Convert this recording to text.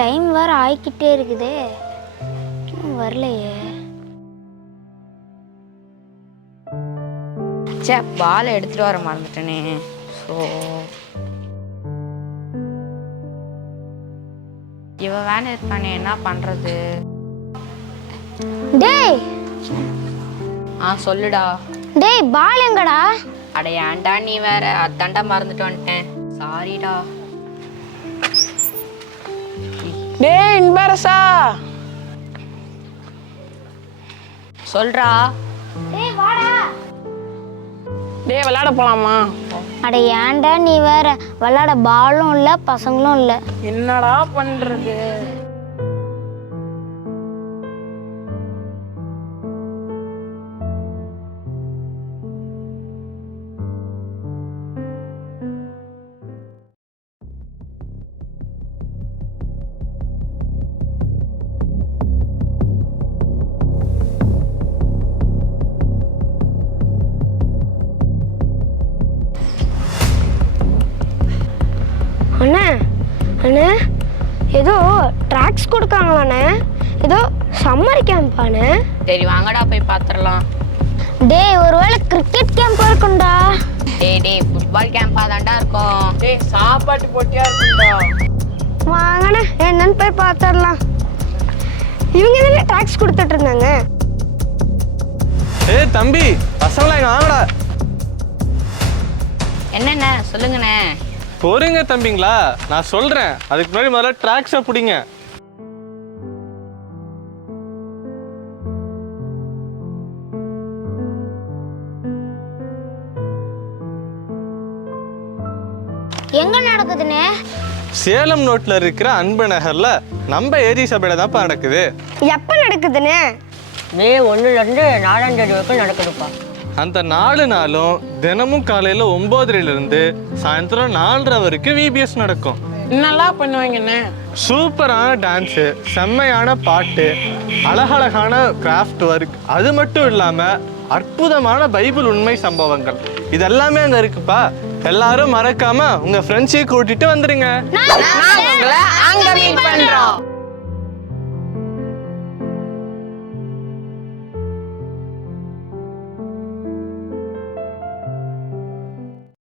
Time வேறு ஆகிக்கிட்டே இருக்குதே, வரலையே. சே, பாலை எடுத்துட்டு வர மறந்துட்டேனே. ஸோ இவ வேணா இருக்கானே, என்ன பண்றது? டேய் சொல்லுடா. டேய் பால் எங்கடா? அட ஏன்டா நீ வேற, அதான்டா மறந்துட்டு வந்துட்டேன், சாரிடா. டேய் இன்பரசா, சொல்றா. டேய் வாடா. டேய் விளையாட போலாமா? அட ஏன்டா நீ வேற, விளையாட பாலும் இல்லை பசங்களும் இல்லை. என்னடா பண்றது? அண்ணே அண்ணே, ஏதோ ட்ராக்ஸ் கொடுக்காங்களாண்ணே, ஏதோ சம்மர் கேம்பாண்ணே. சரி வாங்கடா போய் பார்த்துடலாம். டேய் ஒருவேளை கிரிக்கெட் கேம்ப் இருக்கும்டா. டேய் ஃபுட்பால் கேம்பா தான்டா இருக்கும். டேய் சாப்பாட்டு போட்டியா இருக்குடா. வாங்கண்ணே என்னன்னு போய் பார்த்துடலாம். இவங்க தானே ட்ராக்ஸ் கொடுத்துட்டு இருந்தாங்க. ஏய் தம்பி, பசங்களா இங்க வாங்கடா. என்னண்ணே சொல்லுங்கண்ணே. பொறுங்க தம்பிங்களா, நான் சொல்றேன். அதுக்கு முன்னாடி முதல்ல ட்ராக்ஸை பிடிங்க. எங்க நடக்குதுண்ணே? சேலம் ரோட்ல இருக்கிற அன்பு நகர்ல நம்ம ஏரி சபையில தான்ப்பா நடக்குது. எப்ப நடக்குதுண்ணே? மே 1லேருந்து 4ஆம் தேதி வரைக்கும் நடக்குதுப்பா. அந்த 4 நாளும் தினமும் காலையில 9:30லேருந்து சாயந்தரம் 4:30 வரைக்கும் விபிஎஸ் நடக்கும். என்னெல்லாம் பண்ணுவாங்கண்ணே? சூப்பரான டான்ஸு, செம்மையான பாட்டு, அழகழகான கிராஃப்ட் ஒர்க், அது மட்டும் இல்லாம அற்புதமான பைபிள் உண்மை சம்பவங்கள், இதெல்லாமே அங்க இருக்குப்பா. எல்லாரும் மறக்காம உங்க ஃப்ரெண்ட்ஸையும் கூட்டிட்டு வந்துருங்க. நான் உங்களை அங்க மீட் பண்றோம்.